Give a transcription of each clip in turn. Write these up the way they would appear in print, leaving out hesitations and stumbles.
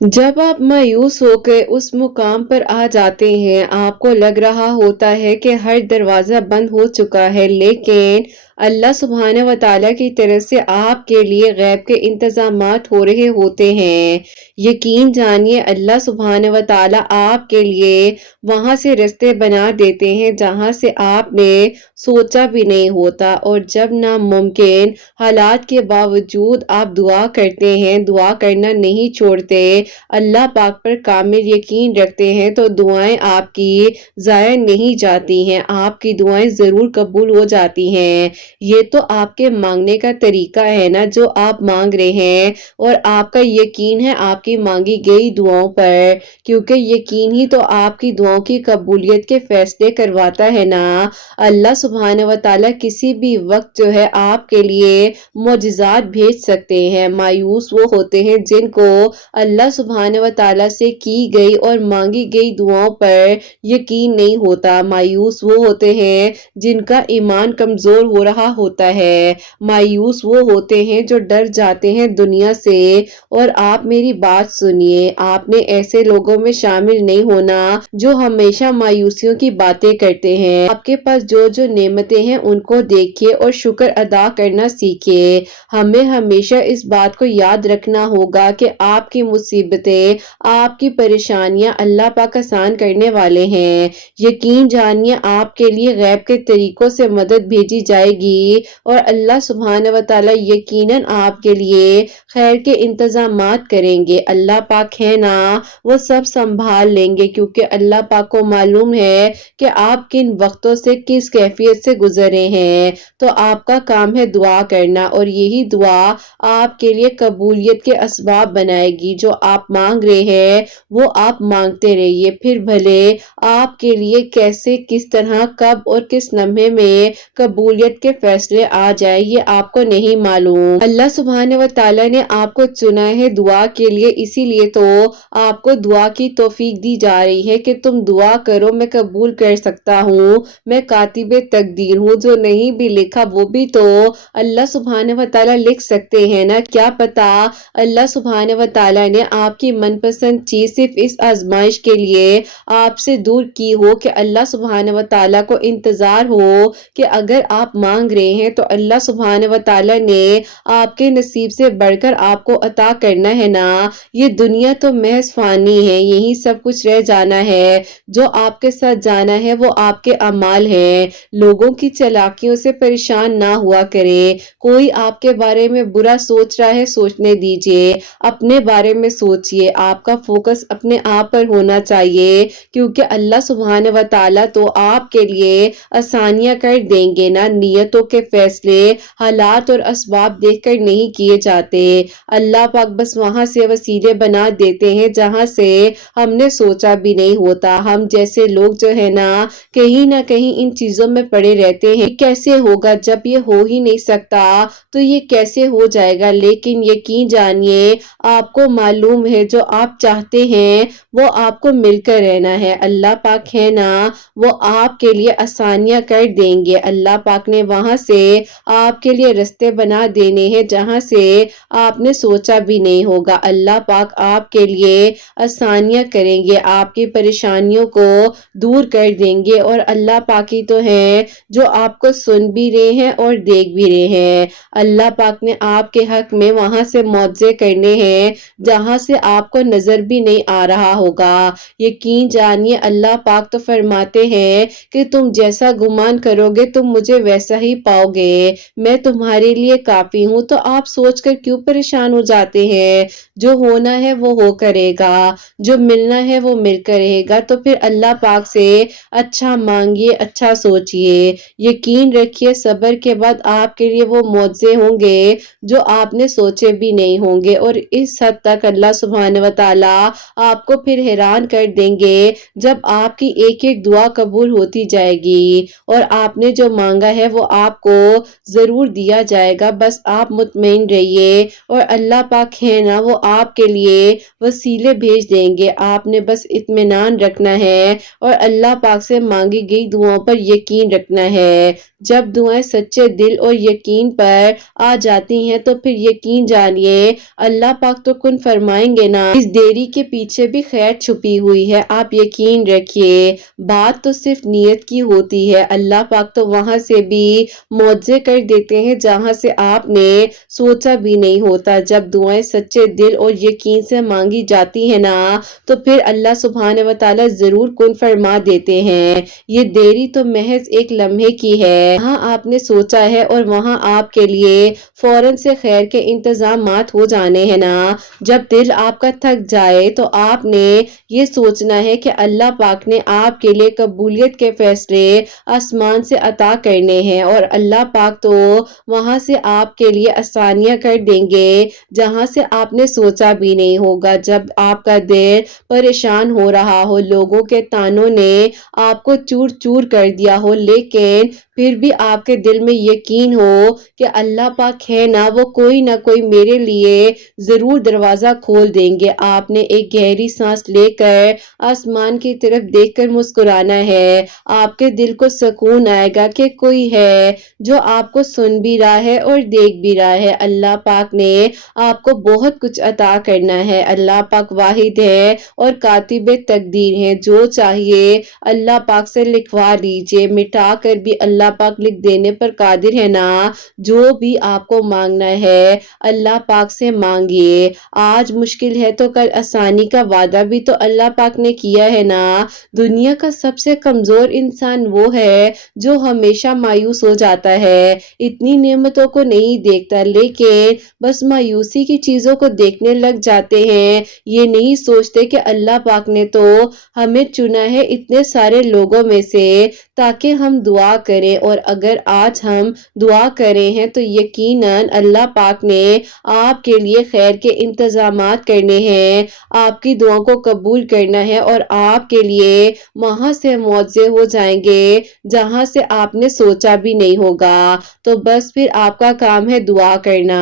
जब आप मायूस होकर उस मुकाम पर आ जाते हैं, आपको लग रहा होता है कि हर दरवाज़ा बंद हो चुका है, लेकिन अल्लाह सुब्हानहू व तआला की तरफ से आपके लिए गैब के इंतज़ामात हो रहे होते हैं। यकीन जानिए अल्लाह सुब्हानहू व तआला आपके लिए वहाँ से रास्ते बना देते हैं जहाँ से आपने सोचा भी नहीं होता, और जब नामुमकिन हालात के बावजूद आप दुआ करते हैं, दुआ करना नहीं छोड़ते, अल्लाह पाक पर कामिल यकीन रखते हैं, तो दुआएं आपकी ज़ाया नहीं जाती हैं, आपकी दुआएं ज़रूर कबूल हो जाती हैं। ये तो आपके मांगने का तरीका है ना जो आप मांग रहे हैं, और आपका यकीन है आपकी मांगी गई दुआओं पर, क्योंकि यकीन ही तो आपकी दुआओं की कबूलियत के फैसले करवाता है ना। अल्लाह सुब्हानहू व तआला किसी भी वक्त जो है आपके लिए मोजज़ात भेज सकते हैं। मायूस वो होते हैं जिनको अल्लाह सुब्हानहू व तआला से की गई और मांगी गई दुआओं पर यकीन नहीं होता। मायूस वो होते हैं जिनका ईमान कमजोर हो रहा होता है। मायूस वो होते हैं जो डर जाते हैं दुनिया से। और आप मेरी बात सुनिए, आपने ऐसे लोगों में शामिल नहीं होना जो हमेशा मायूसियों की बातें करते हैं। आपके पास जो जो नेमतें हैं उनको देखिए और शुक्र अदा करना सीखिए। हमें हमेशा इस बात को याद रखना होगा कि आपकी मुसीबतें, आपकी परेशानियां अल्लाह पाक आसान करने वाले हैं। यकीन जानिए आपके लिए गैब के तरीकों से मदद भेजी जाएगी, और अल्लाह सुब्हानहू व तआला यकीनन आपके लिए खैर के इंतजामात करेंगे। अल्लाह पाक है ना, वो सब संभाल लेंगे, क्योंकि अल्लाह पाक को मालूम है कि आप किन वक्तों से किस कैफियत से गुजरे हैं। तो आपका काम है दुआ करना, और यही दुआ आपके लिए कबूलियत के असबाब बनाएगी। जो आप मांग रहे हैं वो आप मांगते रहिए, फिर भले आपके लिए कैसे, किस तरह, कब और किस लम्हे में कबूलियत के फैसले आ जाए ये आपको नहीं मालूम। अल्लाह सुब्हानहू व तआला ने आपको चुना है दुआ के लिए, इसीलिए तो आपको दुआ की तौफीक दी जा रही है कि तुम दुआ करो, मैं कबूल कर सकता हूँ, मैं कातिबे तकदीर हूँ। जो नहीं भी लिखा वो भी तो अल्लाह सुब्हानहू व तआला लिख सकते हैं ना। क्या पता अल्लाह सुब्हानहू व तआला ने आपकी मनपसंद चीज सिर्फ इस आजमाइश के लिए आपसे दूर की हो कि अल्लाह सुब्हानहू व तआला को इंतजार हो कि अगर आप मांग रहे हैं तो अल्लाह सुब्हानहू व तआला ने आपके नसीब से बढ़कर आपको अता करना है ना। ये दुनिया तो महज फानी है, यही सब कुछ रह जाना है। जो आपके साथ जाना है वो आपके अमाल हैं। लोगों की चालाकियों से परेशान ना हुआ करे। कोई आपके बारे में बुरा सोच रहा है, सोचने दीजिए, अपने बारे में सोचिए। आपका फोकस अपने आप पर होना चाहिए, क्योंकि अल्लाह सुब्हानहू व तआला तो आपके लिए आसानियां कर देंगे ना। नियतों के फैसले हालात और असबाब देखकर नहीं किए जाते। अल्लाह पाक बस वहां से वसीले बना देते हैं जहां से हमने सोचा भी नहीं होता। हम जैसे लोग जो है ना कहीं इन चीजों में पड़े रहते हैं। कैसे होगा, जब ये हो ही नहीं सकता तो ये कैसे हो जाएगा। लेकिन यकीन जानिए आपको मालूम है जो आप चाहते हैं वो आपको मिलकर रहना है। अल्लाह पाक है ना, वो आपके लिए आसानियां कर देंगे। अल्लाह पाक ने वहां से आपके लिए रास्ते बना देने हैं जहां से आपने सोचा भी नहीं होगा। अल्लाह पाक आपके लिए आसानियां करेंगे, आपकी परेशानियों को दूर कर देंगे। और अल्लाह पाक ही तो है जो आपको सुन भी रहे हैं और देख भी रहे हैं। अल्लाह पाक ने आपके हक में वहां से मुआवजे करने हैं जहां से आपको नजर भी नहीं आ रहा होगा। यकीन जानिए अल्लाह पाक तो फरमाते हैं कि तुम जैसा गुमान करोगे तुम मुझे वैसा ही पाओगे, मैं तुम्हारे लिए काफी हूँ। तो आप सोचकर क्यों परेशान हो जाते हैं। जो होना है वो हो करेगा, जो मिलना है वो मिलकर रहेगा। तो फिर अल्लाह पाक से अच्छा मांगिए, अच्छा सोचिए। यकीन रखिए सब्र के बाद आपके लिए वो मुआवजे होंगे जो आपने सोचे भी नहीं होंगे। और इस हद तक अल्लाह सुब्हानहू व तआला आपको फिर हैरान कर देंगे जब आपकी एक एक दुआ कबूल होती जाएगी और आपने जो मांगा है वो آپ کو ضرور دیا جائے گا، بس آپ مطمئن رہیے، اور اللہ پاک ہے نا وہ آپ کے لیے وسیلے بھیج دیں گے، آپ نے بس اطمینان رکھنا ہے اور اللہ پاک سے مانگی گئی دعاؤں پر یقین رکھنا ہے۔ جب دعائیں سچے دل اور یقین پر آ جاتی ہیں تو پھر یقین جانیے اللہ پاک تو کن فرمائیں گے نا۔ اس دیری کے پیچھے بھی خیر چھپی ہوئی ہے، آپ یقین رکھیے، بات تو صرف نیت کی ہوتی ہے، اللہ پاک تو وہاں سے بھی معجزے کر دیتے ہیں جہاں سے آپ نے سوچا بھی نہیں ہوتا۔ جب دعائیں سچے دل اور یقین سے مانگی جاتی ہیں نا تو پھر اللہ سبحانہ و تعالی ضرور کن فرما دیتے ہیں۔ یہ دیری تو محض ایک لمحے کی ہے، وہاں آپ نے سوچا ہے اور وہاں آپ کے لیے فوراً سے خیر کے انتظامات ہو جانے ہیں نا۔ جب دل آپ کا تھک جائے تو آپ نے یہ سوچنا ہے کہ اللہ پاک نے آپ کے لیے قبولیت کے فیصلے آسمان سے عطا کرنے ہیں، اور اللہ پاک تو وہاں سے آپ کے لیے آسانیاں کر دیں گے جہاں سے آپ نے سوچا بھی نہیں ہوگا۔ جب آپ کا دل پریشان ہو رہا ہو، لوگوں کے تانوں نے آپ کو چور چور کر دیا ہو، لیکن پھر بھی آپ کے دل میں یقین ہو کہ اللہ پاک ہے نا وہ کوئی نہ کوئی میرے لیے ضرور دروازہ کھول دیں گے، آپ نے ایک گہری سانس لے کر آسمان کی طرف دیکھ کر مسکرانا ہے۔ آپ کے دل کو سکون آئے گا کہ کوئی ہے جو آپ کو سن بھی رہا ہے اور دیکھ بھی رہا ہے۔ اللہ پاک نے آپ کو بہت کچھ عطا کرنا ہے، اللہ پاک واحد ہے اور کاتب تقدیر ہیں، جو چاہیے اللہ پاک سے لکھوا لیجئے، مٹا کر بھی اللہ پاک لکھ دینے پر قادر ہے نا۔ جو بھی آپ کو مانگنا ہے اللہ پاک سے مانگیے، آج مشکل ہے تو کل آسانی کا وعدہ بھی تو اللہ پاک نے کیا ہے نا۔ دنیا کا سب سے کمزور انسان وہ ہے جو ہمیشہ مایوس ہو جاتا ہے، اتنی نعمتوں کو نہیں دیکھتا لیکن بس مایوسی کی چیزوں کو دیکھنے لگ جاتے ہیں، یہ نہیں سوچتے کہ اللہ پاک نے تو ہمیں چنا ہے اتنے سارے لوگوں میں سے تاکہ ہم دعا کریں، اور اگر آج ہم دعا کریں ہیں تو یقیناً اللہ پاک نے آپ کے لیے خیر کے انتظامات کرنے ہیں، آپ کی دعاؤں کو قبول کرنا ہے اور آپ کے لیے وہاں سے معجزے ہو جائیں گے جہاں سے آپ نے سوچا بھی نہیں ہوگا۔ تو بس پھر آپ کا کام ہے دعا کرنا،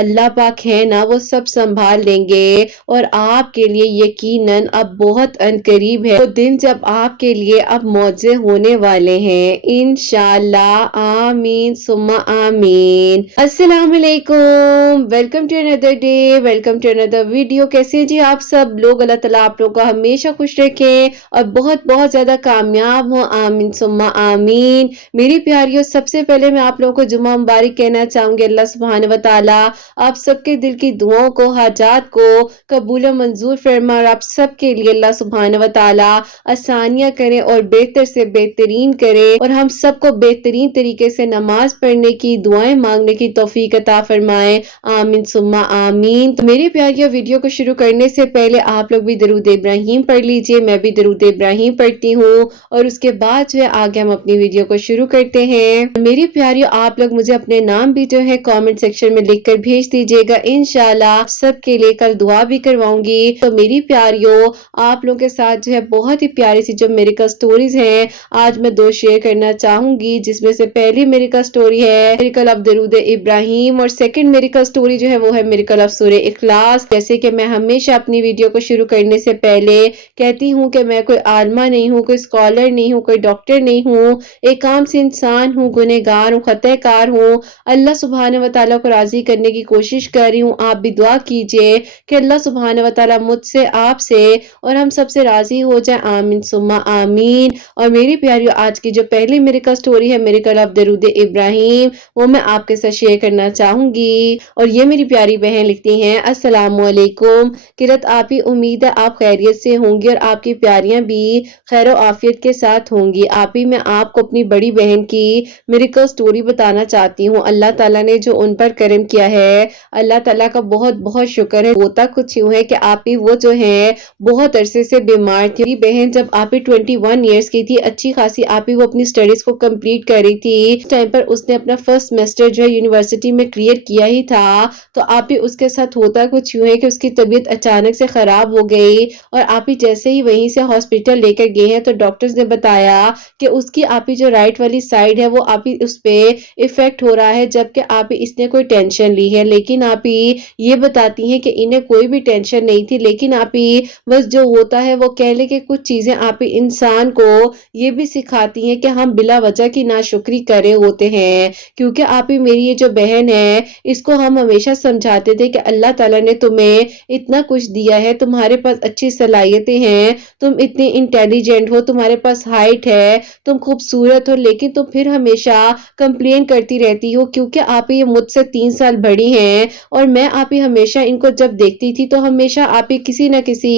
اللہ پاک ہے نا وہ سب سنبھال لیں گے، اور آپ کے لیے یقیناً اب بہت قریب ہے وہ دن جب آپ کے لیے اب معجزے ہونے والے ہیں، انشاءاللہ، آمین ثم آمین۔ السلام علیکم، ویلکم ٹو اندر ڈے، ویلکم ٹو اندر ویڈیو۔ کیسے ہیں جی آپ سب لوگ؟ اللہ تعالیٰ آپ لوگوں کو ہمیشہ خوش رکھیں اور بہت بہت زیادہ کامیاب ہوں، آمین ثم آمین۔ میری پیاریوں، سب سے پہلے میں آپ لوگوں کو جمعہ مبارک کہنا چاہوں گی۔ اللہ سبحانہ و تعالیٰ آپ سب کے دل کی دعاؤں کو، حاجات کو قبول و منظور فرما، اور آپ سب کے لیے اللہ سبحانہ و تعالیٰ آسانیاں کریں اور بہتر سے بہترین کرے، اور ہم سب کو بہترین طریقے سے نماز پڑھنے کی، دعائیں مانگنے کی توفیق عطا فرمائے، آمین ثم آمین۔ تو میری پیاریوں، ویڈیو کو شروع کرنے سے پہلے آپ لوگ بھی درود ابراہیم پڑھ لیجئے، میں بھی درود ابراہیم پڑھتی ہوں، اور اس کے بعد جو ہے آگے ہم اپنی ویڈیو کو شروع کرتے ہیں۔ میری پیاریوں، آپ لوگ مجھے اپنے نام بھی جو ہے کامنٹ سیکشن میں لکھ کر بھیج دیجئے گا، انشاءاللہ سب کے لیے کل دعا بھی کرواؤں گی۔ تو میری پیاریوں، آپ لوگوں کے ساتھ جو ہے بہت ہی پیاری سی جو میریکل سٹوریز ہیں آج میں 2 شیئر کرنا چاہوں گی، جس میں سے پہلی میریکل سٹوری ہے میریکل آف درود ابراہیم، اور سیکنڈ میریکل سٹوری جو ہے وہ ہے میریکل آف سورہ اخلاص۔ جیسے کہ میں ہمیشہ اپنی ویڈیو کو شروع کرنے سے پہلے کہتی ہوں کہ میں کوئی عالمہ نہیں ہوں، کوئی اسکالر نہیں ہوں، کوئی ڈاکٹر نہیں ہوں، ایک عام سے انسان ہوں، گنہگار ہوں، خطا کار ہوں، اللہ سبحانہ و تعالیٰ کو راضی کرنے کی کوشش کر رہی ہوں۔ آپ بھی دعا کیجئے کہ اللہ سبحانہ و تعالیٰ مجھ سے، آپ سے اور ہم سب سے راضی ہو جائے، آمین ثم آمین۔ اور میری پیاریوں، آج کی جو پہلی میریکل سٹوری ہے میریکل آف درود ابراہیم، وہ میں آپ کے ساتھ شیئر کرنا چاہوں گی، اور یہ میری پیاری بہن لکھتی ہیں، السلام علیکم قرت آپی، امید ہے آپ خیریت سے ہوں گی اور آپ کی پیاریاں بھی خیر و عافیت کے ساتھ ہوں گی۔ آپی، میں آپ کو اپنی بڑی بہن کی میریکل سٹوری بتانا چاہتی ہوں۔ اللہ تعالیٰ نے جو ان پر کرم کیا ہے، اللہ تعالیٰ کا بہت بہت شکر ہے۔ ہوتا کچھ یوں ہے کہ آپی وہ جو ہے بہت عرصے سے بیمار تھی۔ میری بہن جب آپی 21 ایئرس کی تھی، اچھی خاصی آپی وہ اپنی سٹڈیز کو کمپلیٹ कंप्लीट कर रही थी, उस टाइम पर उसने अपना फर्स्ट सेमेस्टर जो है यूनिवर्सिटी में क्लियर किया ही था। तो आप ही उसके साथ होता कुछ यूँ है कि उसकी तबीयत अचानक से खराब हो गई और आप ही जैसे ही वहीं से हॉस्पिटल लेकर गए हैं तो डॉक्टर्स ने बताया कि उसकी आप ही जो राइट वाली साइड है वो आप ही उस पे इफेक्ट हो रहा है, जबकि आप ही इसने कोई टेंशन ली है। लेकिन आप ही ये बताती हैं कि इन्हें कोई भी टेंशन नहीं थी, लेकिन आप ही बस जो होता है वो कह ले कि कुछ चीजें आप ही इंसान को ये भी सिखाती हैं कि हम बिला वजह की नाशुक्री करे होते हैं। क्योंकि आप ही मेरी ये जो बहन है इसको हम हमेशा समझाते थे कि अल्लाह ताला ने तुम्हें इतना कुछ दिया है, तुम्हारे पास अच्छी सलाहियतें हैं, तुम इतनी इंटेलिजेंट हो, तुम्हारे पास हाइट है, तुम खूबसूरत हो, लेकिन तुम फिर हमेशा कंप्लेन करती रहती हो क्योंकि आप ये मुझसे 3 साल बड़ी हैं और मैं आप ही हमेशा इनको जब देखती थी तो हमेशा आप ही किसी न किसी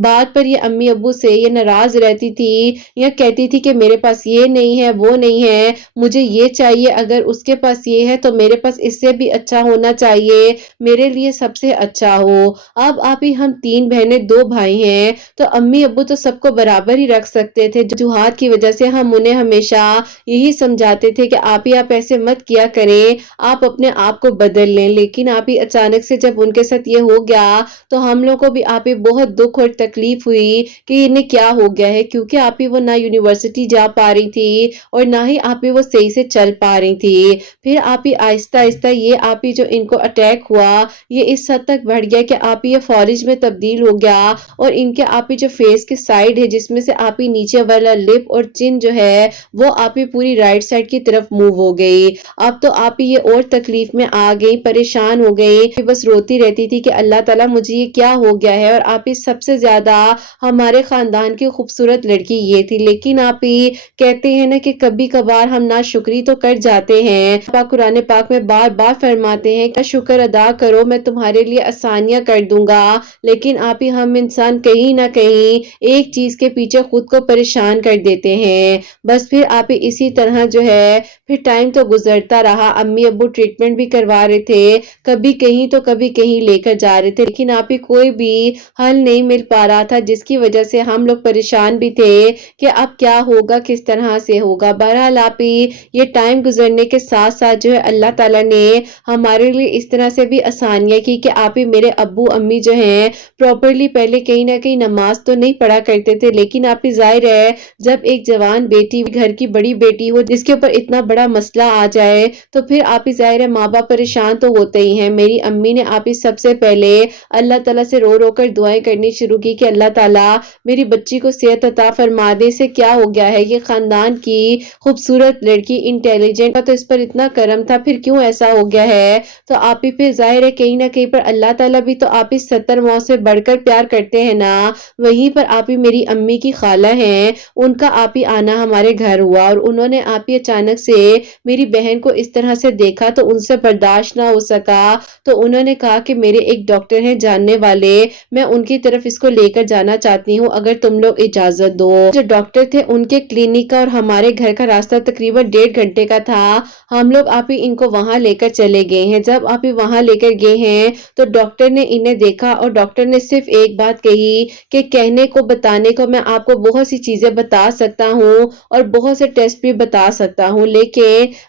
बात पर ये अम्मी अब्बू से ये नाराज रहती थी या कहती थी कि मेरे पास ये नहीं है, वो नहीं है, मुझे ये चाहिए, अगर उसके पास ये है तो मेरे पास इससे भी अच्छा होना चाहिए, मेरे लिए सबसे अच्छा हो। अब आप ही हम 3 बहनें 2 भाई हैं, तो अम्मी अब्बू तो सबको बराबर ही रख सकते थे। वजूहात की वजह से हम उन्हें हमेशा यही समझाते थे कि आप ऐसे मत किया करें, आप अपने आप को बदल लें। लेकिन आप ही अचानक से जब उनके साथ ये हो गया तो हम लोग को भी आप ही बहुत दुख और तकलीफ हुई कि इन्हें क्या हो गया है, क्योंकि आप ही वो ना यूनिवर्सिटी जा पा रही थी और ना ही आप ही वो सही से चल पा रही थी। फिर आप ही आहिस्ता आहिस्ता ये आप ही जो इनको अटैक हुआ ये इस हद तक बढ़ गया कि आप ही ये फॉरेज में तब्दील हो गया और इनके आप ही जो फेस की साइड है जिसमें से आप ही नीचे वाला लिप और चिन जो है वो आप ही पूरी राइट साइड की तरफ मूव हो गई। अब तो आप ही ये और तकलीफ में आ गई, परेशान हो गई, बस रोती रहती थी कि अल्लाह ताला मुझे ये क्या हो गया है। और आप ही सबसे ज्यादा हमारे खानदान की खूबसूरत लड़की ये थी, लेकिन आप ही कहते हैं ना कि कभी कभार हम ना शुक्री तो कर जाते हैं। पाक कुरान पाक में बार बार फरमाते हैं कि शुक्र अदा करो, मैं तुम्हारे लिए आसानियां कर दूंगा। लेकिन आप ही हम इंसान कहीं ना कहीं एक चीज के पीछे खुद को परेशान कर देते हैं। बस फिर आप ही इसी तरह जो है फिर टाइम तो गुजरता रहा, अम्मी अब्बू ट्रीटमेंट भी करवा रहे थे, कभी कहीं तो कभी कहीं लेकर जा रहे थे, लेकिन आप ही कोई भी हल नहीं मिल पा रहा था, जिसकी वजह से हम लोग परेशान भी थे कि अब क्या होगा, किस तरह से होगा। बहरहाल आप ही ये टाइम गुजरने के साथ साथ जो है अल्लाह ताला ने हमारे लिए इस तरह से भी आसानियां की कि आप ही मेरे अब्बू अम्मी जो हैं प्रॉपरली पहले कहीं ना कहीं नमाज तो नहीं पढ़ा करते थे, लेकिन आप ही जाहिर है जब एक जवान बेटी घर की बड़ी बेटी हो जिसके ऊपर इतना बड़ा मसला आ जाए तो फिर आप ही जाहिर है माँ बाप परेशान तो होते ही हैं। मेरी अम्मी ने आप ही सबसे पहले अल्लाह ताला से रो रो कर दुआएं करनी शुरू की कि अल्लाह ताला मेरी बच्ची को सेहत अता फरमा दे, से क्या हो गया है, ये खानदान की खूबसूरत लड़की, इंटेलिजेंट, तो इस पर इतना करम था, फिर क्यों ऐसा हो गया है। तो आप ही फिर जाहिर है कहीं ना कहीं पर अल्लाह ताला भी तो आप ही 70 मौत से बढ़कर प्यार करते हैं ना। वहीं पर आप ही मेरी अम्मी की खाला हैं, उनका आप ही आना हमारे घर हुआ और उन्होंने आप ही अचानक से मेरी बहन को इस तरह से देखा तो उनसे बर्दाश्त ना हो सका, तो उन्होंने कहा कि मेरे एक डॉक्टर हैं जानने वाले, मैं उनकी तरफ इसको लेकर जाना चाहती हूँ, अगर तुम लोग इजाजत दो। जो डॉक्टर थे उनके क्लिनिक का और हमारे घर का रास्ता तकरीबन 1.5 घंटे का था। हम लोग आप ही इनको वहां लेकर चले गए हैं। जब आप ही वहां लेकर गए हैं तो डॉक्टर ने इन्हें देखा और डॉक्टर ने सिर्फ एक बात कही कि कहने को बताने को मैं आपको बहुत सी चीजें बता सकता हूँ और बहुत से टेस्ट भी बता सकता हूँ, लेकिन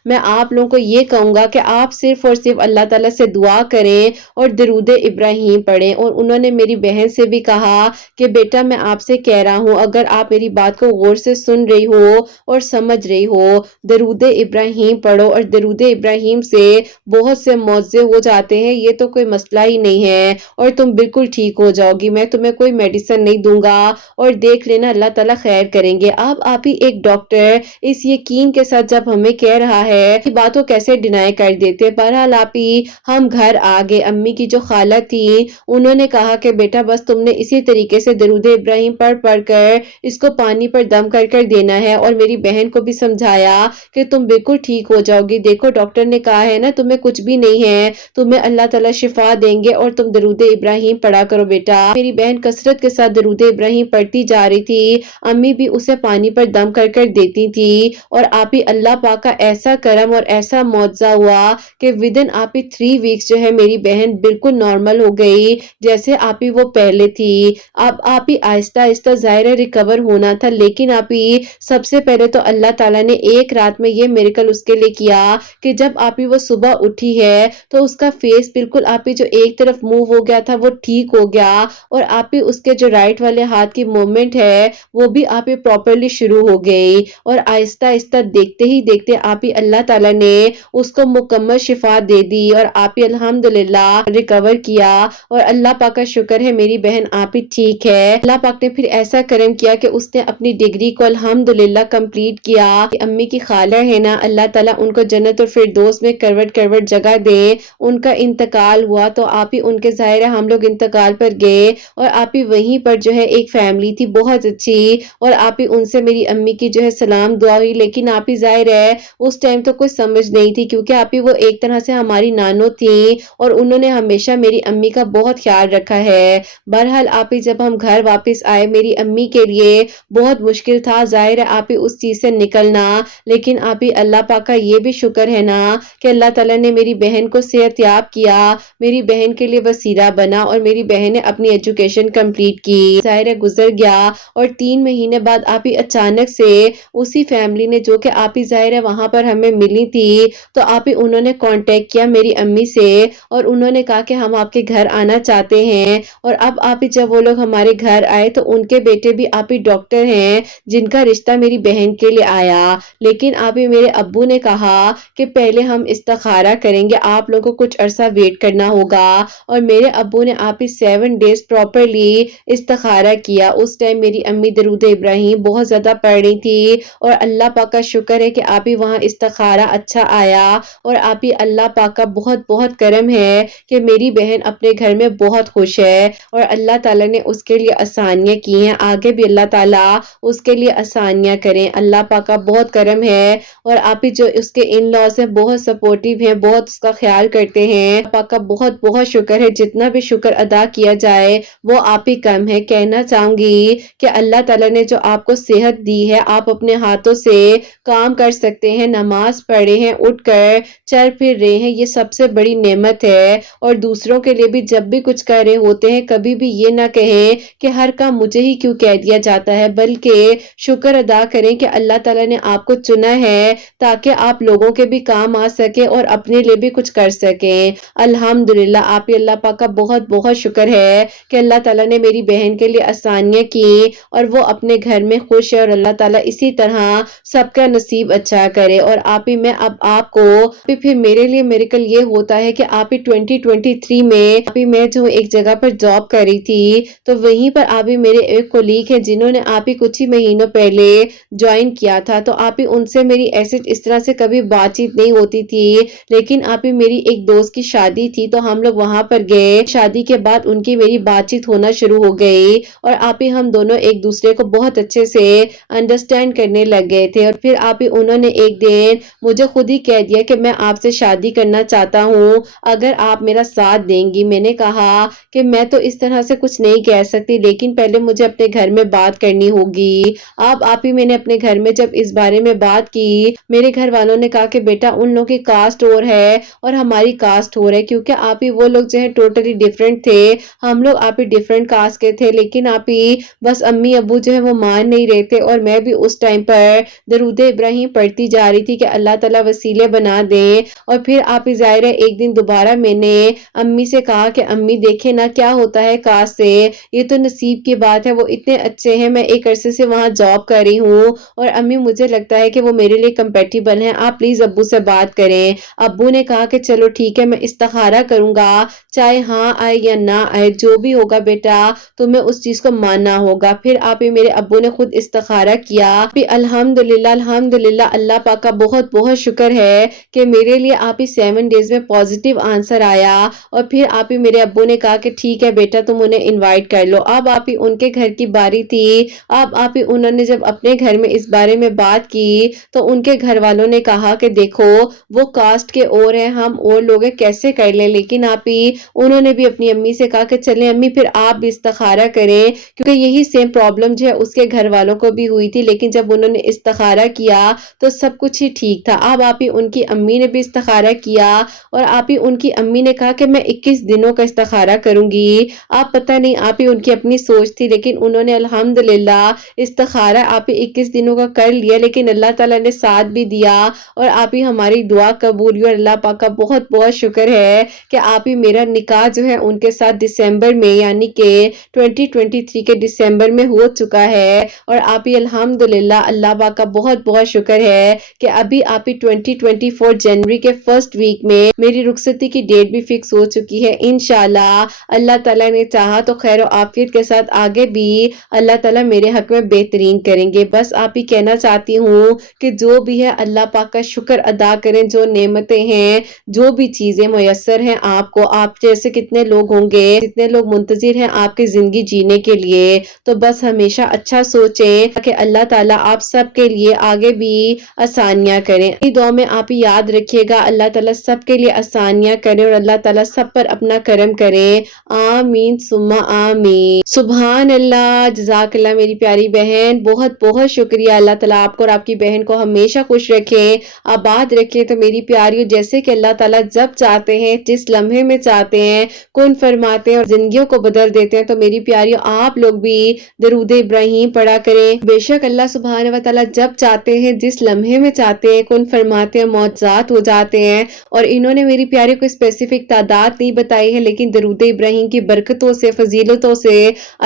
मैं आप लोगों को ये कहूंगा कि आप सिर्फ और सिर्फ अल्लाह ताला से दुआ करें और दरूद इब्राहिम पढ़ें। और उन्होंने मेरी बहन से भी कहा कि बेटा मैं आपसे कह रहा हूँ, अगर आप मेरी बात को गौर से सुन रही हो और समझ रही हो, दरूद इब्राहिम पढ़ो और दरूद इब्राहिम से बहुत से मौजे हो जाते हैं, ये तो कोई मसला ही नहीं है और तुम बिल्कुल ठीक हो जाओगी। मैं तुम्हें कोई मेडिसिन नहीं दूंगा और देख लेना अल्लाह ताला खैर करेंगे। अब आप ही एक डॉक्टर इस यकीन के साथ जब हमें कह रहा है कि बात को कैसे डिनाई कर देते। बहरहाल आप ही हम घर आ गए। अम्मी की जो खाला थी उन्होंने कहा कि बेटा बस तुमने इसी तरीके से दरूद इब्राहिम पढ़ पढ़ कर इसको पानी पर दम कर कर देना है। और मेरी बहन को भी समझाया कि तुम बिल्कुल ठीक हो जाओगी, देखो डॉक्टर ने कहा है ना तुम्हें कुछ भी नहीं है, तुम्हें अल्लाह ताला शिफा देंगे और तुम दरूद इब्राहिम पढ़ा करो बेटा। मेरी बहन कसरत के साथ दरूद इब्राहिम पढ़ती जा रही थी, अम्मी भी उसे पानी पर दम कर कर देती थी और आप ही अल्लाह पाक का ऐसा करम और ऐसा मौजज़ा हुआ कि विद इन आप ही 3 वीक्स जो है मेरी बहन बिल्कुल नॉर्मल हो गई जैसे आप ही वो पहले थी। अब आप ही आहिस्ता आहिस्ता जाहिर रिकवर होना था, लेकिन आप ही सबसे पहले तो अल्लाह ताला ताला ने एक रात में ये मिरेकल उसके लिए किया कि जब आप ही वो सुबह उठी है तो उसका फेस बिल्कुल आप ही जो एक तरफ मूव हो गया था वो ठीक हो गया, और आप ही उसके जो राइट वाले हाथ की मूवमेंट है वो भी आप ही प्रॉपरली शुरू हो गई, और आहिस्ता आहिस्ता देखते ही देखते आप ही अल्लाह ताला ने उसको मुकम्मल शिफा दे दी और आप ही अल्हम्दुलिल्लाह रिकवर किया। और अल्लाह पाक का शुक्र है मेरी बहन आप ही ठीक है। अल्लाह पाक ने फिर ऐसा करम किया कि उसने अपनी डिग्री को अल्हम्दुलिल्लाह कंप्लीट किया। अम्मी की खाला है ना, अल्लाह ताला उनको जन्नत और फिरदौस में करवट करवट जगह दे। उनका इंतकाल हुआ तो आप ही उनके ज़ाहिर है हम लोग इंतकाल पर गए, और आप ही वहीं पर जो है एक फैमिली थी बहुत अच्छी, और आप ही उनसे मेरी अम्मी की जो है सलाम दुआ हुई। लेकिन आप ही ज़ाहिर है उस टाइम तो कुछ समझ नहीं थी, क्योंकि आप ही वो एक तरह से हमारी नानो थी और उन्होंने हमेशा मेरी अम्मी का बहुत ख्याल रखा है। बहरहाल आप ही जब हम घर वापस आए मेरी अम्मी के लिए बहुत मुश्किल था ज़ाहिर है आप ही उस चीज़ से निकलना, लेकिन आप ही अल्लाह पाक का ये भी शुक्र है ना कि अल्लाह ताला ने मेरी बहन को सेहतयाब किया, मेरी बहन के लिए वसीला बना और मेरी बहन ने अपनी एजुकेशन कंप्लीट की। ज़ाहिर है गुजर गया, और 3 महीने बाद आप ही अचानक से उसी फैमिली ने जो कि आप ही ज़ाहिर है वहां पर हमें मिली थी, तो आप ही उन्होंने कांटेक्ट किया मेरी अम्मी से और उन्होंने कहा कि हम आपके घर आना चाहते हैं। और अब आप ही जब वो लोग हमारे घर आए तो उनके बेटे भी आप ही डॉक्टर हैं जिनका रिश्ता मेरी बहन के लिए आया, लेकिन आप ही मेरे अब्बू ने कहा कि पहले हम इस्तिखारा करेंगे, आप लोगों को कुछ अरसा वेट करना होगा। और मेरे अब्बू ने आप ही 7 डेज प्रॉपरली इस्तिखारा किया। उस टाइम मेरी अम्मी दरूद इब्राहिम बहुत ज्यादा पढ़ रही थी, और अल्लाह पाक का शुक्र है कि आप ही वहाँ इस्तिखारा अच्छा आया, और आप ही अल्लाह पाक का बहुत बहुत करम है कि मेरी बहन अपने घर में बहुत खुश है, और अल्लाह ताला ने उसके लिए आसानियां की हैं। आगे भी अल्लाह ताला उसके लिए आसानियां करें, अल्लाह पाक का बहुत करम है। और आप ही जो उसके इन लॉज हैं बहुत सपोर्टिव हैं, बहुत उसका ख्याल करते हैं। अल्लाह पाक का बहुत बहुत शुक्र है, जितना भी शुक्र अदा किया जाए वो आप ही कम है। कहना चाहूंगी कि अल्लाह ताला ने जो आपको सेहत दी है, आप अपने हाथों से काम कर सकते हैं, नमाज पढ़े हैं, उठकर चल फिर रहे हैं, ये सबसे बड़ी नेमत है। और दूसरों के लिए भी जब भी कुछ कर रहे होते हैं कभी भी ये ना कहें कि हर काम मुझे ही क्यों कह दिया जाता है, बल्कि शुक्र अदा करें कि अल्लाह ताला ने आपको चुना है ताकि आप लोगों के भी काम आ सके और अपने लिए भी कुछ कर सकें। अल्हम्दुलिल्लाह आप ही अल्लाह पाक का बहुत बहुत शुक्र है कि अल्लाह ताला ने मेरी बहन के लिए आसानियां की और वो अपने घर में खुश है, और अल्लाह ताला इसी तरह सबका नसीब अच्छा करे। और आप ही मैं अब आपको फिर मेरे लिए मिरेकल ये होता है कि आप ही 2023 में आप ही मैं जो एक जगह पर जॉब कर रही थी, तो वहीं पर आप ही मेरे एक कोलीग हैं जिन्होंने आप ही कुछ ही महीनों पहले ज्वाइन किया था, तो आप ही उनसे मेरी ऐसे इस तरह से कभी बातचीत नहीं होती थी। लेकिन आप ही मेरी एक दोस्त की शादी थी तो हम लोग वहां पर गए, शादी के बाद उनकी मेरी बातचीत होना शुरू हो गई, और आप ही हम दोनों एक दूसरे को बहुत अच्छे से अंडरस्टैंड करने लग गए थे। और फिर आप ही उन्होंने एक दिन मुझे खुद ही कह दिया कि मैं आपसे शादी करना चाहता हूँ, अगर आप मेरा साथ देंगी। मैंने कहा कि मैं तो इस तरह से कुछ नहीं कह सकती, लेकिन पहले मुझे अपने घर में बात करनी होगी। अब आप ही मैंने अपने घर में जब इस बारे में बात की, मेरे घर वालों ने कहा कि बेटा उन लोगों की कास्ट और है और हमारी कास्ट और है, क्योंकि आप ही वो लोग जो है टोटली डिफरेंट थे, हम लोग आप ही डिफरेंट कास्ट के थे। लेकिन आप ही बस अम्मी अब्बू जो है वो मान नहीं रहे थे, और मैं भी उस टाइम पर दरूद इब्राहिम पढ़ती जा रही थी कि अल्लाह ताला वसीले बना दे। और फिर आप ही ज़ाहिर है एक दिन दोबारा मैंने अम्मी से कहा कि अम्मी देखे ना क्या होता है कास्ट से, ये तो नसीब की बात है, वो इतने अच्छे हैं, मैं एक अरसे से वहाँ जॉब कर रही हूँ और अम्मी मुझे लगता है कि वो मेरे लिए कंपेटिबल हैं, आप प्लीज अब्बू से बात करें। अब्बू ने कहा कि चलो ठीक है मैं इस्तिखारा करूंगा, चाहे हाँ आए या ना आए जो भी होगा बेटा तुम्हें उस चीज को मानना होगा। फिर आप ही मेरे अब्बू ने खुद इस्तिखारा किया। फिर अल्हम्दुलिल्लाह अल्हम्दुलिल्लाह अल्लाह पाक का बहुत बहुत शुक्र है कि मेरे लिए आप ही 7 डेज में पॉजिटिव आंसर आया। और फिर आप ही मेरे अब्बू ने कहा कि ठीक है बेटा तुम उन्हें इनवाइट कर लो। अब आप ही उनके घर की बारी थी। अब आप ही उन्होंने जब अपने घर में इस बारे में बात की तो उनके घर वालों ने कहा कि देखो वो कास्ट के और हैं, हम और लोग हैं, कैसे कर ले। लेकिन आप ही उन्होंने भी अपनी अम्मी से कहा कि चलें अम्मी फिर आप भी इस्तिखारा करें, क्योंकि यही सेम प्रॉब्लम जो है उसके घर वालों को भी हुई थी। लेकिन जब उन्होंने इस्तिखारा किया तो सब कुछ ही ठीक था। अब आप ही उनकी अम्मी ने भी इस्तिखारा किया और आप ही उनकी अम्मी ने कहा कि मैं 21 दिनों का इस्तिखारा करूंगी। आप पता नहीं आप ही उनकी अपनी सोच थी, लेकिन उन्होंने अल्हम्दुलिल्लाह इस्तिखारा आप ही 21 दिनों का कर लिया। لیکن اللہ تعالیٰ نے ساتھ بھی دیا اور آپ ہی ہماری دعا قبول ہوئی، اور اللہ پاک کا بہت بہت شکر ہے کہ آپ ہی میرا نکاح جو ہے ان کے ساتھ دسمبر میں یعنی کہ 2023 کے دسمبر میں ہو چکا ہے، اور آپ ہی الحمدللہ اللہ پاک کا بہت بہت شکر ہے کہ ابھی آپ ہی 2024 جنوری کے فرسٹ ویک میں میری رخصتی کی ڈیٹ بھی فکس ہو چکی ہے۔ انشاءاللہ اللہ تعالیٰ نے چاہا تو خیر و عافیت کے ساتھ آگے بھی اللہ تعالیٰ میرے حق میں بہترین کریں گے۔ بس آپ ہی کہنا چاہتی ہوں کہ جو بھی ہے اللہ پاک کا شکر ادا کریں، جو نعمتیں ہیں، جو بھی چیزیں میسر ہیں آپ کو، آپ جیسے کتنے لوگ ہوں گے، کتنے لوگ منتظر ہیں آپ کی زندگی جینے کے لیے، تو بس ہمیشہ اچھا سوچیں کہ اللہ تعالیٰ آپ سب کے لیے آگے بھی آسانیاں کریں۔ دعا میں آپ یاد رکھیے گا اللہ تعالیٰ سب کے لیے آسانیاں کریں اور اللہ تعالیٰ سب پر اپنا کرم کرے، آمین ثم آمین۔ سبحان اللہ، جزاک اللہ میری پیاری بہن، بہت بہت شکریہ۔ اللہ تعالیٰ آپ کو اور آپ کی بہن کو ہمیشہ خوش رکھیں، آباد رکھیں۔ تو میری پیاریوں، جیسے کہ اللہ تعالیٰ جب چاہتے ہیں، جس لمحے میں چاہتے ہیں، کن فرماتے ہیں اور زندگیوں کو بدل دیتے ہیں، تو میری پیاریوں آپ لوگ بھی درود ابراہیم پڑھا کریں۔ بے شک اللہ سبحانہ و تعالیٰ جب چاہتے ہیں، جس لمحے میں چاہتے ہیں، کن فرماتے ہیں، معجزات ہو جاتے ہیں، اور انہوں نے میری پیاری کو اسپیسیفک تعداد نہیں بتائی ہے، لیکن درود ابراہیم کی برکتوں سے، فضیلتوں سے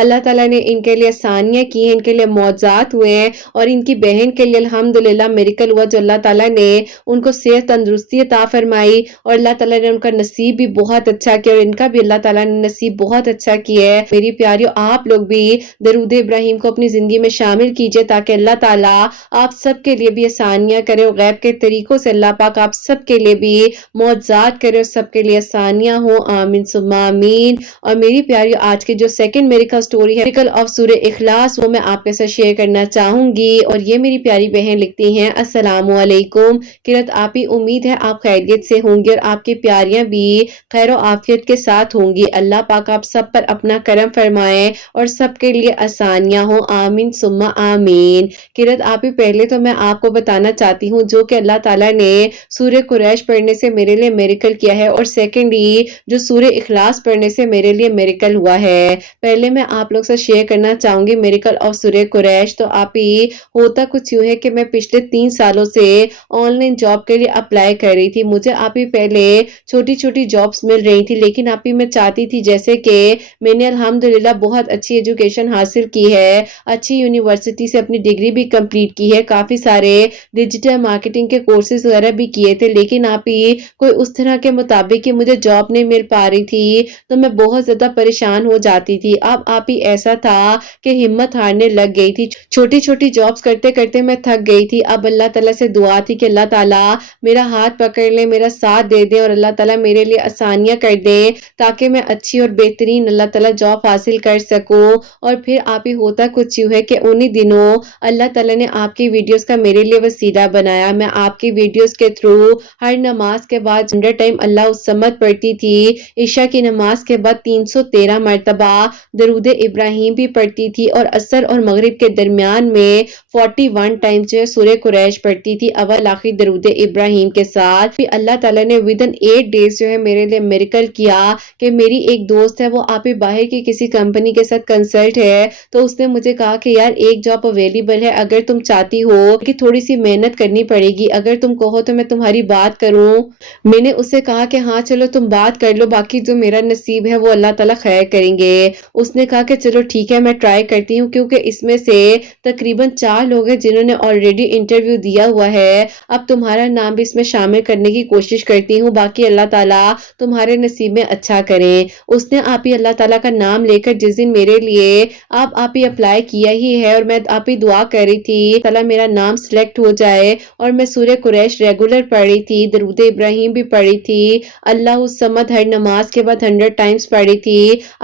اللہ تعالیٰ نے ان کے لیے آسانیاں کی ہیں، ان کے لیے معجزات ہوئے ہیں، اور ان کی بہن کے لیے الحمدللہ میریکل ہوا، جو اللہ تعالیٰ نے ان کو صحت تندرستی عطا فرمائی، اور اللہ تعالیٰ نے ان کا نصیب بھی بہت اچھا کیا، اور ان کا بھی اللہ تعالیٰ نے نصیب بہت اچھا کیا ہے۔ میری پیاریوں، آپ لوگ بھی درود ابراہیم کو اپنی زندگی میں شامل کیجئے، تاکہ اللہ تعالیٰ آپ سب کے لیے بھی آسانیاں کرے، اور غیب کے طریقوں سے اللہ پاک آپ سب کے لیے بھی معجزات کرے، اور سب کے لیے آسانیاں ہوں، آمین ثم آمین۔ اور میری پیاریوں، آج کی جو سیکنڈ میریکل سٹوری ہے، میریکل آف سورہ اخلاص، وہ میں آپ کے ساتھ شیئر کرنا چاہوں گی، اور یہ میری پیاری بہن لکھتی ہیں، السلام علیکم قرت آپ ہی، امید ہے آپ خیریت سے ہوں گی، اور آپ کی پیاریاں بھی خیر و عافیت کے ساتھ ہوں گی۔ اللہ پاک آپ سب پر اپنا کرم فرمائے اور سب کے لیے آسانیاں ہوں، آمین ثم آمین۔ قرت آپ ہی، پہلے تو میں آپ کو بتانا چاہتی ہوں جو کہ اللہ تعالیٰ نے سورہ قریش پڑھنے سے میرے لیے میریکل کیا ہے، اور سیکنڈلی جو سورہ اخلاص پڑھنے سے میرے لیے میریکل ہوا ہے۔ پہلے میں آپ لوگ سے شیئر کرنا چاہوں گی میریکل آف سورہ قریش۔ تو آپ ہی ہوتا کچھ یوں ہے کہ میں پچھلے 3 سالوں سے آن لائن جاب کے لیے اپلائی کر رہی تھی۔ مجھے آپ ہی پہلے چھوٹی چھوٹی جابس مل رہی تھی، لیکن آپ ہی میں چاہتی تھی، جیسے کہ میں نے الحمدللہ بہت اچھی ایجوکیشن حاصل کی ہے، اچھی یونیورسٹی سے اپنی ڈگری بھی کمپلیٹ کی ہے، کافی سارے ڈیجیٹل مارکیٹنگ کے کورسز وغیرہ بھی کیے تھے، لیکن آپ ہی کوئی اس طرح کے مطابق کہ مجھے جاب نہیں مل پا رہی تھی، تو میں بہت زیادہ پریشان ہو جاتی تھی۔ اب آپ ہی ایسا تھا کہ ہمت ہارنے لگ گئی تھی، چھوٹی چھوٹی جابس کرتے کرتے میں تھک گئی تھی۔ اب اللہ تعالیٰ سے دعا تھی کہ اللہ تعالیٰ میرا ہاتھ پکڑ لے، میرا ساتھ دے دے، اور اللہ تعالیٰ میرے لیے آسانیاں کر دے، تاکہ میں اچھی اور بہترین اللہ تعالیٰ جاب حاصل کر سکوں۔ اور پھر آپ ہی ہوتا کچھ یوں ہے کہ انہی دنوں اللہ تعالیٰ نے آپ کی ویڈیوز کا میرے لیے وسیلہ بنایا۔ میں آپ کی ویڈیوز کے تھرو ہر نماز کے بعد 100 ٹائم اللہ الصمد پڑھتی تھی، عشاء کی نماز کے بعد 313 مرتبہ درود ابراہیم بھی پڑھتی تھی، اور عصر اور مغرب کے درمیان میں 41 ٹائم جو ہے سورہ قریش پڑھتی تھی، اول آخری درود ابراہیم کے ساتھ۔ پھر اللہ تعالیٰ نے ودن 8 ڈیز جو ہے میرے لیے میریکل کیا کہ میری ایک دوست ہے، وہ آپ ہی باہر کی کسی کمپنی کے ساتھ کنسلٹ ہے، تو اس نے مجھے کہا کہ یار ایک جاب اویلیبل ہے، اگر تم چاہتی ہو کہ تھوڑی سی محنت کرنی پڑے گی، اگر تم کہو تو میں تمہاری بات کروں۔ میں نے اسے کہا کہ ہاں چلو تم بات کر لو، باقی جو میرا نصیب ہے وہ اللہ تعالیٰ خیر کریں گے۔ اس نے کہا کہ چلو ٹھیک ہے، میں ٹرائی کرتی ہوں، کیونکہ اس میں سے تقریباً 4 لوگ ہیں جنہوں نے آلریڈی انٹرویو دیا ہوا ہے، اب تمہارا نام بھی اس میں شامل کرنے کی کوشش کرتی ہوں، باقی اللہ تعالیٰ تمہارے نصیب میں اچھا کریں۔ اس نے آپ ہی اللہ تعالیٰ کا نام لے کر جس دن میرے لیے آپ ہی اپلائی کیا ہی ہے، اور میں آپ ہی دعا کر رہی تھی تعالیٰ میرا نام سلیکٹ ہو جائے، اور میں سورہ قریش ریگولر پڑھ رہی تھی، درود ابراہیم بھی پڑھی تھی، اللہ الصمد ہر نماز کے بعد 100 ٹائمز پڑھی تھی۔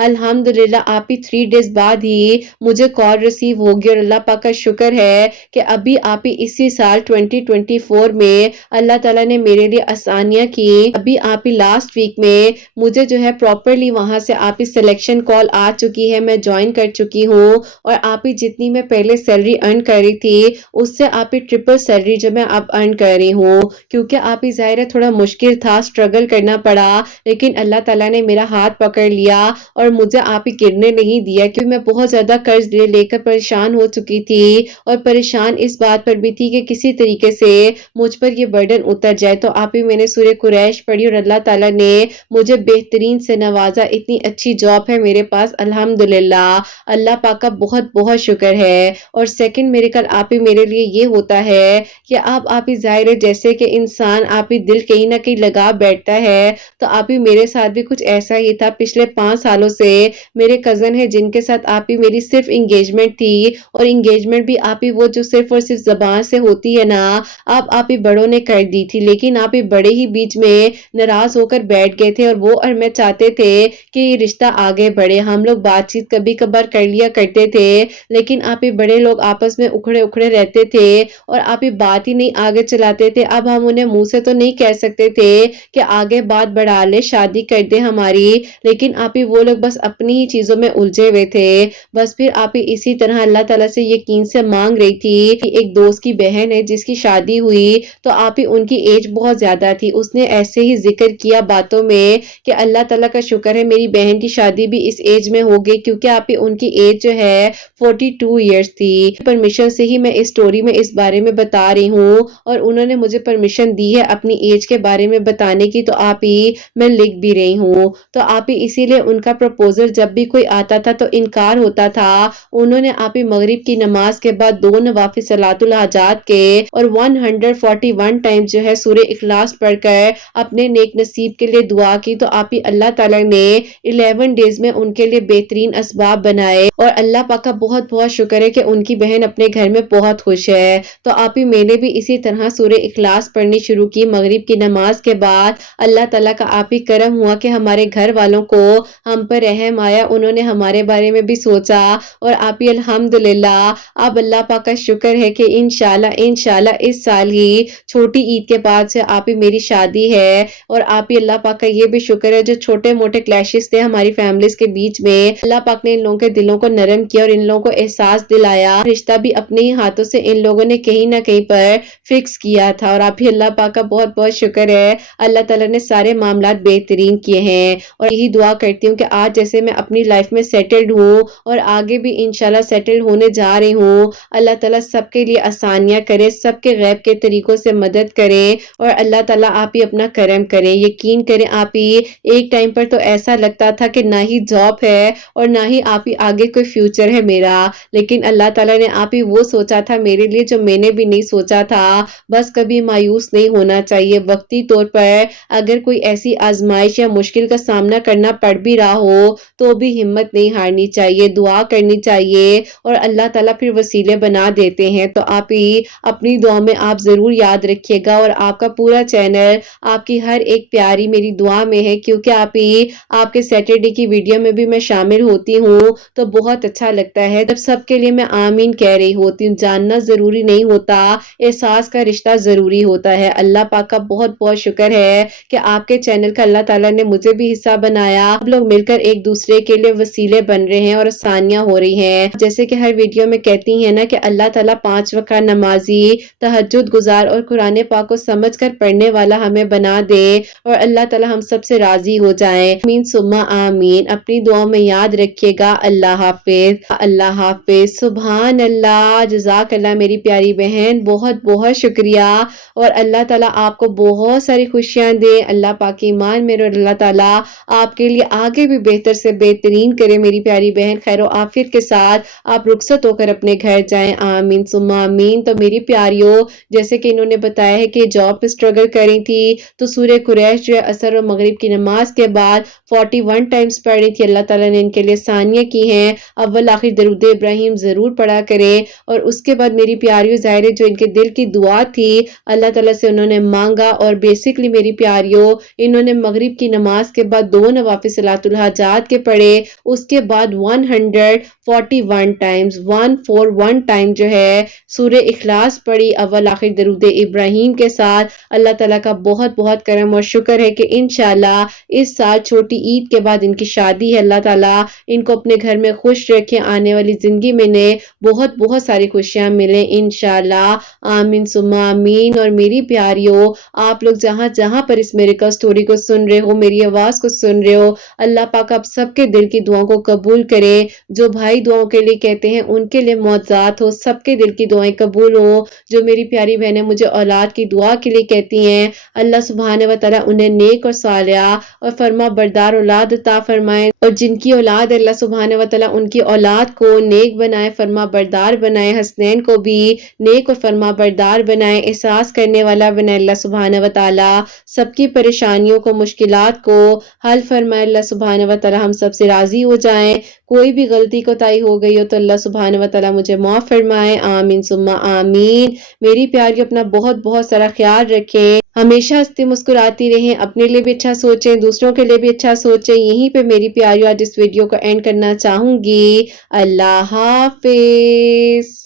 الحمدللہ آپ ہی 3 ڈیز بعد ہی مجھے کال ریسیو ہوگی، اور اللہ پاک کا شکر ہے کہ ابھی آپ ہی اسی سال 2024 میں اللہ تعالیٰ نے میرے لیے آسانیاں کی۔ ابھی آپ ہی لاسٹ ویک میں مجھے جو ہے پراپرلی وہاں سے آپ ہی سلیکشن کال آ چکی ہے، میں جوائن کر چکی ہوں، اور آپ ہی جتنی میں پہلے سیلری ارن کر رہی تھی اس سے آپ ہی ٹرپل سیلری جو میں اب ارن کر رہی ہوں، کیونکہ آپ ہی ظاہر ہے تھوڑا مشکل تھا، سٹرگل کرنا پڑا، لیکن اللہ تعالیٰ نے میرا ہاتھ پکڑ لیا اور مجھے آپ ہی گرنے نہیں دیا، کیونکہ میں بہت زیادہ قرض لے کر پریشان ہو چکی تھی، اور پریشان इस बात पर भी थी कि किसी तरीके से मुझ पर ये बर्डन उतर जाए। तो आप ही मैंने सूरह कुरैश पढ़ी और अल्लाह ताला ने मुझे बेहतरीन से नवाजा। इतनी अच्छी जॉब है मेरे पास अल्हम्दुलिल्लाह। अल्लाह पाक का बहुत बहुत शुक्र है। और सेकंड मिरेकल आप ही मेरे लिए ये होता है कि आप ही ज़ाहिर है जैसे कि इंसान आप ही दिल कहीं ना कहीं लगा बैठता है, तो आप ही मेरे साथ भी कुछ ऐसा ही था। पिछले 5 सालों से मेरे कज़न है जिनके साथ आप ही मेरी सिर्फ इंगेजमेंट थी, और इंगेजमेंट भी आप ही वो जो सिर्फ और सिर्फ ज़बान से होती है ना, आप ही बड़ों ने कर दी थी। लेकिन आप ही बड़े ही बीच में नाराज़ होकर बैठ गए थे, और वो और मैं चाहते थे कि ये रिश्ता आगे बढ़े। हम लोग बातचीत कभी-कभार कर लिया करते थे, लेकिन आप ही बड़े लोग आपस में उखड़े-उखड़े रहते थे और आप ही बात ही नहीं आगे चलाते थे। अब हम उन्हें मुँह से तो नहीं कह सकते थे कि आगे बात बढ़ा ले, शादी कर दे हमारी, लेकिन आप ही वो लोग बस अपनी ही चीज़ों में उलझे हुए थे। बस फिर आप ही इसी तरह अल्लाह ताला से यकीन से मांग रही थी कि एक दोस्त की बहन है जिसकी शादी हुई, तो आप ही उनकी एज बहुत ज़्यादा थी। उसने ऐसे ही ज़िक्र किया बातों में कि अल्लाह ताला का शुक्र है मेरी बहन की शादी भी इस एज में हो गई, क्योंकि आप ही उनकी एज जो है 42 इयर्स थी। परमिशन से ही मैं इस स्टोरी में इस बारे में बता रही हूँ, और उन्होंने मुझे परमिशन दी है अपनी एज के बारे में बताने की, तो आप ही मैं लिख भी रही हूँ। तो आप ही इसीलिए उनका प्रपोजल जब भी कोई आता था तो इनकार होता था। उन्होंने आप ही मगरिब की नमाज के बाद 2 नवाफिल सलातुल हाजात के और 141 टाइम जो है सूरह इखलास पढ़कर अपने नेक नसीब के लिए दुआ की, तो आप ही अल्लाह ताला ने 11 डेज में उनके लिए बेहतरीन असबाब बनाए, और अल्लाह पाक का बहुत बहुत शुक्र है कि उनकी बहन अपने घर में बहुत खुश है। तो आप ही मैंने भी इसी तरह सूरह इखलास पढ़नी शुरू की मगरिब की नमाज के बाद। अल्लाह ताला का आप ही करम हुआ कि हमारे घर वालों को हम पर रहम आया, उन्होंने हमारे बारे में भी सोचा, और आप ही अल्हम्दुलिल्लाह अब अल्लाह पाक का शुक्र है कि इंशाल्लाह इंशाल्लाह इस साल ही छोटी ईद के बाद से आप ही मेरी शादी है। और आप ही अल्लाह पाक का ये भी शुक्र है जो छोटे मोटे क्लैशेस थे हमारी फैमिलीज के बीच में, अल्लाह पाक ने इन लोगों के दिलों को नरम किया और इन लोगों को एहसास दिलाया, रिश्ता भी अपने ही हाथों से इन लोगों ने कहीं ना कहीं पर फिक्स किया था। और आप ही अल्लाह पाक का बहुत बहुत शुक्र है, अल्लाह ताला ने सारे मामलात बेहतरीन किए हैं। और यही दुआ करती हूँ कि आज जैसे मैं अपनी लाइफ में सेटल्ड हूँ और आगे भी इंशाल्लाह सेटल्ड होने जा रही हूँ, अल्लाह ताला सबके लिए आसानियाँ करे, सबके गैब के तरीकों से मदद करे, और अल्लाह ताला आप ही अपना करम करें। यकीन करें आप ही एक टाइम पर तो ऐसा लगता था कि ना ही जॉब है और ना ही आप ही आगे कोई फ्यूचर है मेरा, लेकिन अल्लाह ताला ने आप ही वो सोचा था मेरे लिए जो मैंने भी नहीं सोचा था। बस कभी मायूस नहीं होना चाहिए। वक्ती तौर पर अगर कोई ऐसी आजमाइश या मुश्किल का सामना करना पड़ भी रहा हो तो भी हिम्मत नहीं हारनी चाहिए, दुआ करनी चाहिए, और अल्लाह ताला फिर वसीले बना देते हैं। तो आप ही अपनी दुआ में आप ज़रूर याद रखिएगा, और आपका पूरा चैनल आपकी हर एक प्यारी मेरी दुआ में है, क्योंकि आप ही आपके सैटरडे की वीडियो में भी मैं शामिल होती हूँ तो बहुत अच्छा लगता है जब सबके लिए मैं आमीन कह रही होती हूँ। जानना ज़रूरी नहीं होता, एहसास का रिश्ता ज़रूरी होता है। अल्लाह पाक का बहुत बहुत शुक्र है कि आपके चैनल का अल्लाह ताला ने मुझे भी हिस्सा बनाया। आप लोग मिलकर एक दूसरे के लिए वसीले बन रहे हैं और आसानियां हो रही हैं। जैसे कि हर वीडियो में कहती हैं ना कि अल्लाह ताला 5 वक्त नमाजी, तहज्जुद गुजार और कुरान पाक को समझ कर पढ़ने वाला हमें बना दे, और अल्लाह ताला हम सब से राजी हो जाए। आमीन सुम्मा आमीन। अपनी दुआ में याद रखिएगा। अल्लाह हाफिज, अल्लाह हाफिज। सुभान अल्लाह, जज़ाक अल्लाह मेरी प्यारी बहन, बहुत बहुत शुक्रिया, और अल्लाह ताला आपको बहुत सारी खुशियां दे। अल्लाह पाक ईमान मेरे, और अल्लाह ताला आपके लिए आगे भी बेहतर से बेहतरीन करे मेरी प्यारी बहन। खैर आफियत के साथ आप रुखसत होकर अपने घर जाएं। आमीन सुम्मा आमीन। तो मेरी प्यारियों, जैसे कि इन्होंने बताया है कि जॉब पे स्ट्रगल करी थी, तो सूरह कुरैश जो है असर और मगरिब की नमाज के बाद 41 टाइम्स पढ़ी थी। अल्लाह ताला ने इनके लिए सानिया की हैं। अव्वल आखिर दरूद इब्राहिम ज़रूर पढ़ा करें, और उसके बाद मेरी प्यारियों ज़ाहिर है जो इनके दिल की दुआ थी अल्लाह ताला से उन्होंने मांगा, और बेसिकली मेरी प्यारियों इन्होंने मगरिब की नमाज के बाद 2 नवाफिल सलातुल हाजात के पढ़े, उसके बाद 141 टाइम्स 141 टाइम जो है सूरह इखलास पढ़ी अव्वल आखिर दरूद इब्राहिम के साथ। अल्लाह ताला का बहुत बहुत करम और शुक्र है कि इंशाल्लाह इस साल छोटी ईद के बाद इनकी शादी है। अल्लाह ताला इनको अपने घर में खुश रखे, आने वाली जिंदगी में इन्हें बहुत बहुत सारी खुशियां मिले इंशाल्लाह। आमीन सुम्मा आमीन। और मेरी प्यारियों, आप लोग जहां जहां पर इस मिरेकल स्टोरी को सुन रहे हो, मेरी आवाज को सुन रहे हो, अल्लाह पाक आप सबके दिल की दुआओं को कबूल करे। जो भाई दुआओं के लिए कहते हैं उनके लिए मौजज़ात हो, सबके दिल دل کی دعائیں قبول ہوں۔ جو میری پیاری بہنیں مجھے اولاد کی دعا کے لیے کہتی ہیں، اللہ سبحانہ و تعالیٰ انہیں نیک اور صالحہ اور فرما بردار اولاد عطا فرمائے، اور جن کی اولاد اللہ سبحانہ و تعالیٰ ان کی اولاد کو نیک بنائے، فرما بردار بنائے، حسنین کو بھی نیک اور فرما بردار بنائے، احساس کرنے والا بنائے اللہ سبحانہ و تعالیٰ، سب کی پریشانیوں کو، مشکلات کو حل فرمائے اللہ سبحانہ و تعالیٰ، ہم سب سے راضی ہو جائیں۔ کوئی بھی غلطی کوتاہی ہو گئی ہو تو اللہ سبحانہ و تعالیٰ مجھے معاف فرمائے، آمین ثم آمین۔ میری پیاری اپنا بہت بہت سارا خیال رکھیں، ہمیشہ ہنستی مسکراتی رہیں، اپنے لیے بھی اچھا سوچیں، دوسروں کے لیے بھی اچھا سوچیں۔ یہیں پہ میری پیاری آج اس ویڈیو کو اینڈ کرنا چاہوں گی۔ اللہ حافظ۔